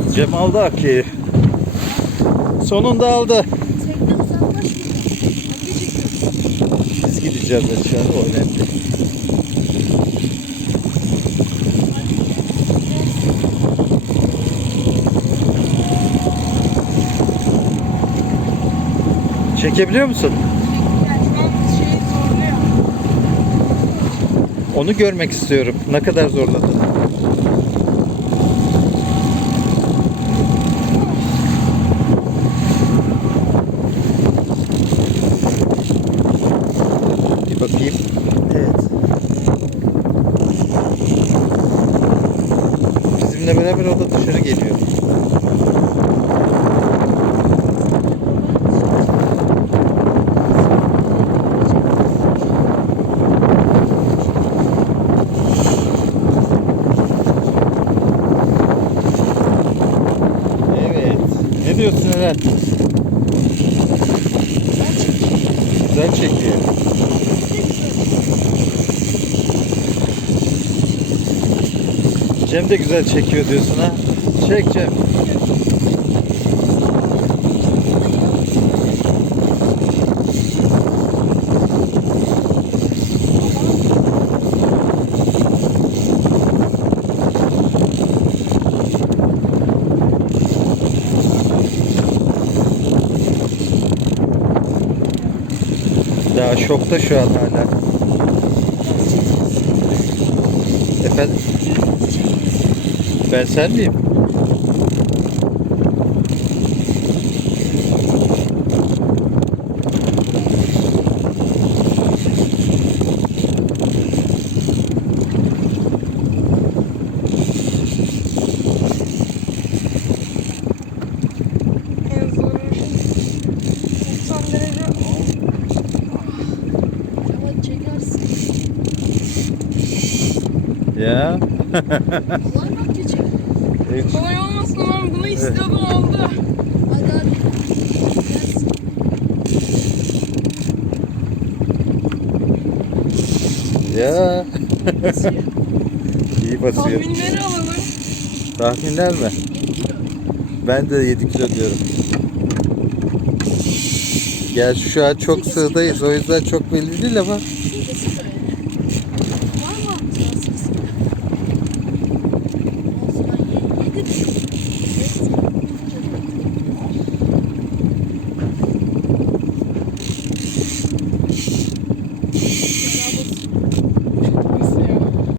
Evet Cem aldı Aki'yi. Sonunda aldı. Biz gideceğiz aşağı o önemli. Çekebiliyor musun? Onu görmek istiyorum. Ne kadar zorladı. Bakayım. Evet. Bizimle beraber o da dışarı geliyor. Evet. Ne diyorsun Eren? Güzel çekiyor. Cem de güzel çekiyor diyorsun ha. Çek Cem. Daha şokta şu an hala. Efendim? Ben sen miyim? En zoru. 90 derece. Ama çekersin. Ya. Kolay. Evet. Olmasın ama bunu istiyordum oldu. Hadi hadi. Ya. İyi basıyor. Tahminleri alalım. Tahminler mi? Ben de 7 kilo diyorum. Gerçi şu an çok sığdayız. O yüzden çok belli değil ama. Var mı? Sırası. Olsun ben yedi düşün.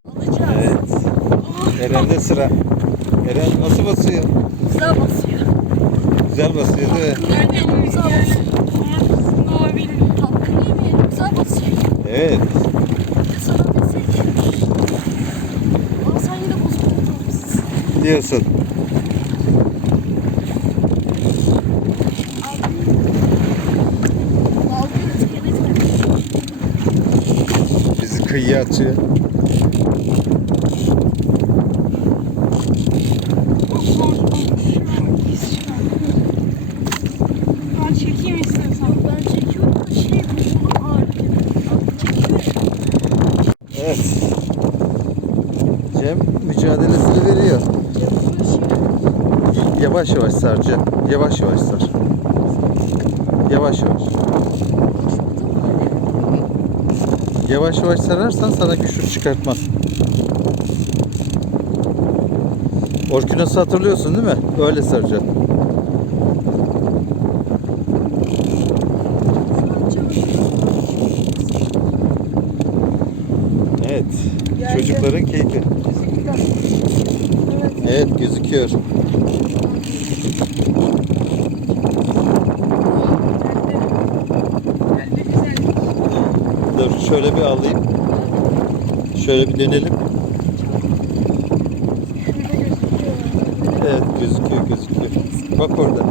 Alacağız. Evet. Eren'de sıra. Eren nasıl basıyor? Güzel basıyor. Güzel basıyor değil mi? Nerede güzel basıyor. Olabilir. Hakkı değil mi? Güzel basıyor. Evet. Sana desek. Ama sen yine bozuk olmamışsın. Diyorsun. Bizi kıyıya atıyor. Ben çekeyim istiyorsan. Ben çekiyorum da şey bu ağır. Çekiyor ya. Evet. Cem mücadelesini veriyor. Yavaş yavaş sar Cem. Yavaş yavaş sar. Yavaş yavaş. Yavaş yavaş sararsan sana güçlük çıkartmaz. Orkinos'u hatırlıyorsun değil mi? Öyle saracaksın. Evet. Çocukların keyfi. Evet. Evet gözüküyor. Dur şöyle bir alayım. Şöyle bir dönelim. Evet gözüküyor gözüküyor. Bak orada.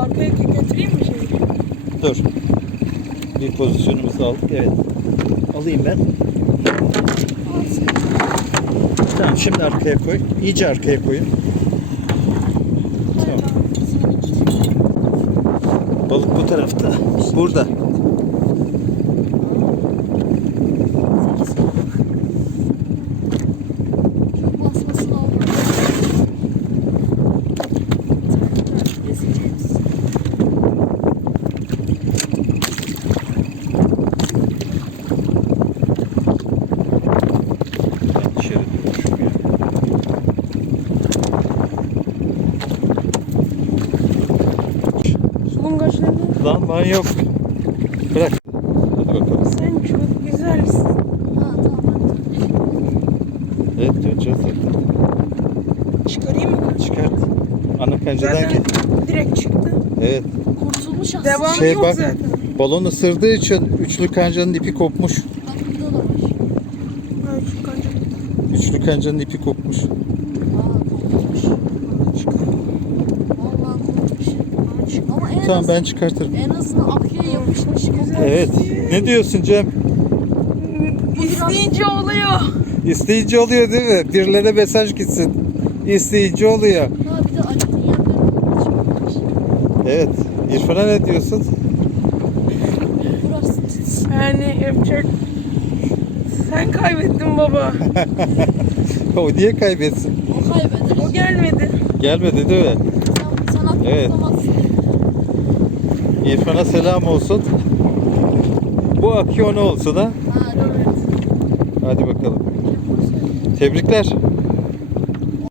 Arkaya götüreyim mi şeyi? Dur. Bir pozisyonumuzu aldık. Evet. Alayım ben. Tamam şimdi arkaya koy. İyice arkaya koyun. Tamam. Balık bu tarafta. Burada. Zaman yok. Bırak. Hadi bakalım. Sen çok güzelsin. Ha tamam. Evet döneceğiz zaten. Çıkarayım mı? Çıkart. Ana pencereden Zaten git. direkt çıktı. Evet. Kurtulmuş aslında. Devamı Şey yok bak. zaten. Balon ısırdığı için üçlü kancanın ipi kopmuş. Bak burada da var. Ha, şu kanca. Üçlü kancanın ipi kopmuş. Tamam ben çıkartırım. en azından akıya yapışmış. Güzel. Evet. Ne diyorsun Cem? İsteyince oluyor. İsteyince oluyor değil mi? Birilere mesaj gitsin. İsteyince oluyor. Ha bir de Ali'nin yanlarına çıkmış. Evet. İrfan'a ne diyorsun? Yani yapacak. Sen kaybettin baba. O niye kaybetsin? O kaybeder. O gelmedi. Gelmedi değil mi? Sen, sen Evet. tutamazsın. İrfan'a selam olsun. Bu akıyor ne olsun ha? Hadi bakalım. Tebrikler.